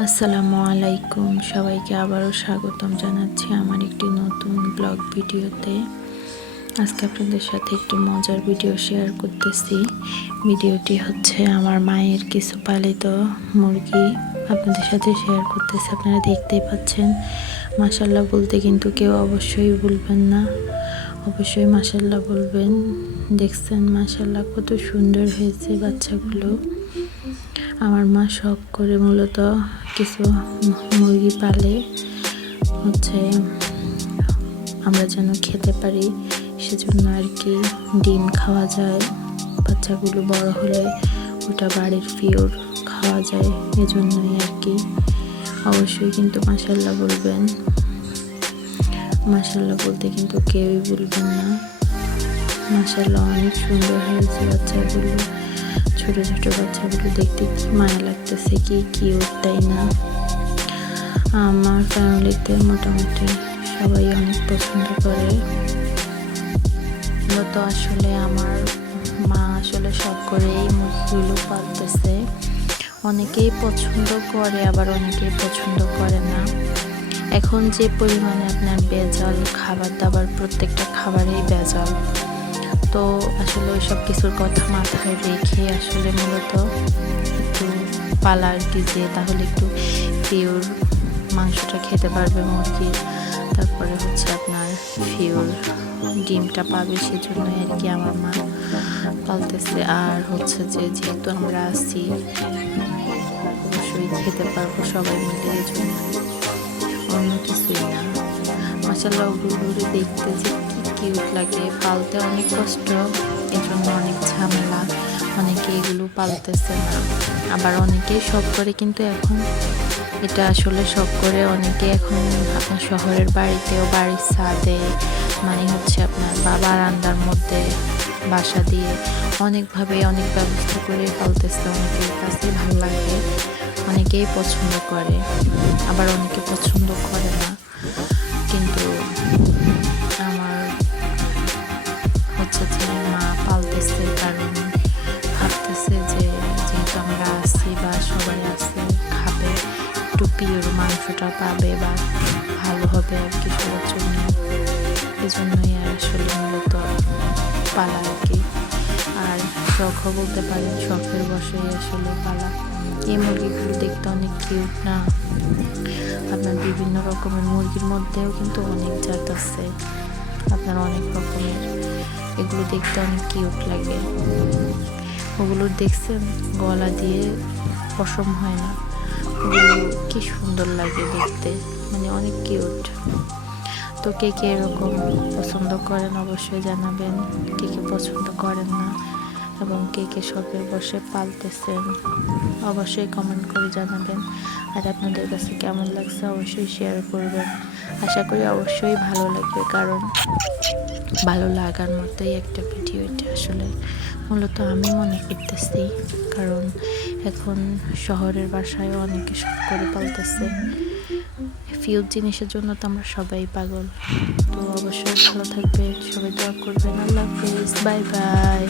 আসসালামু আলাইকুম। সবাইকে আবারও স্বাগতম জানাচ্ছি আমার একটি নতুন ব্লগ ভিডিওতে। আজকে আপনাদের সাথে একটি মজার ভিডিও শেয়ার করতেছি। ভিডিওটি হচ্ছে আমার মায়ের কিছু পালিত মুরগি আপনাদের সাথে শেয়ার করতেছি। আপনারা দেখতেই পাচ্ছেন। মাসাল্লাহ বলতে কিন্তু কেউ অবশ্যই বলবেন না। অবশ্যই মাসাল্লাহ বলবেন। দেখছেন মাসাল্লাহ কত সুন্দর হয়েছে বাচ্চাগুলো। আমার মা শখ করে মূলত কিছু মুরগি পালে। হচ্ছে আমরা যেন খেতে পারি, সেজন্য আর কি ডিম খাওয়া যায়, বাচ্চাগুলো বড় হলে ওটা বাড়ির পিওর খাওয়া যায়, এজন্যই আর কি। অবশ্যই কিন্তু মাসাল্লাহ বলবেন। মাসাল্লাহ বলতে কিন্তু কেউই বলবেন না। মাসাল্লাহ অনেক সুন্দর হয়েছে বাচ্চাগুলো, ছোট ছোট বাচ্চাগুলো দেখতে কি মায়া লাগতেছে, কি কিউট তাই না? আমার ফ্যামিলিতে মোটামুটি সবাই অনেক পছন্দ করে। মূলত আসলে আমার মা আসলে সব করে এই মুরগিগুলো পালতেছে। অনেকেই পছন্দ করে, আবার অনেকেই পছন্দ করে না। এখন যে পরিমাণে আপনার বেজাল খাবার দাবার, প্রত্যেকটা খাবারেই বেজাল তো আসলে ওই সব কিছুর কথা মাথায় রেখে আসলে মূলত একটু পালা আর কি যে তাহলে একটু পিওর মাংসটা খেতে পারবে মুরগি। তারপরে হচ্ছে আপনার পিওর ডিমটা পাবে সেজন্যই আর কি আমার মা পালতেছে। আর হচ্ছে যে যেহেতু আমরা আছি, অবশ্যই খেতে পারব সবাই মিলে, এই জন্য অন্য কিছুই না। মাসাল্লাহ ওগুলো দেখতে যে কিউট লাগে, পালতে অনেক কষ্ট এই জন্য অনেক ঝামেলা। অনেকে এগুলো পালতেছে না। আবার অনেকেই শখ করে, কিন্তু এখন এটা আসলে শখ করে অনেকে এখন আপনার শহরের বাড়িতেও বাড়ির ছাদে মানে হচ্ছে আপনার বা বারান্দার মধ্যে বাসা দিয়ে অনেকভাবে অনেক ব্যবস্থা করে পালতেছে অনেকের কাছে, ভালো লাগে। অনেকেই পছন্দ করে, আবার অনেকে পছন্দ করে না। একটু মাংসটা পাবে বা ভালো হবে আর কি সবার জন্য। এই জন্যই আর আসলে মূলত পালা আর কি। আর শখও বলতে পারেন, শখের বসেই আসলে পালা। এই মুরগিগুলো দেখতে অনেক কিউট না? আপনার বিভিন্ন রকমের মুরগির মধ্যেও কিন্তু অনেক জাত আছে। আপনার অনেক রকমের। এগুলো দেখতে অনেক কিউট লাগে। ওগুলো দেখছেন, গলা দিয়ে পশম হয় না। কি সুন্দর লাগে দেখতে। মানে অনেক কিউট তো কে কে এরকম পছন্দ করেন অবশ্যই জানাবেন। কে কে পছন্দ করেন না এবং কে কে শখে বসে পালতেছেন অবশ্যই কমেন্ট করে জানাবেন। আর আপনাদের কাছে কেমন লাগছে অবশ্যই শেয়ার করবেন। আশা করি অবশ্যই ভালো লাগবে কারণ ভালো লাগার মতোই একটা ভিডিও এটা আসলে। মূলত আমি মনে করতেছি। কারণ এখন শহরের বাসায় অনেকে সব করে পালতেছে। ফিউ জিনিসের জন্য তো আমরা সবাই পাগল। তো অবশ্যই ভালো থাকবে, সবাই দোয়া করবেন। আল্লাহ হাফিজ। Bye bye.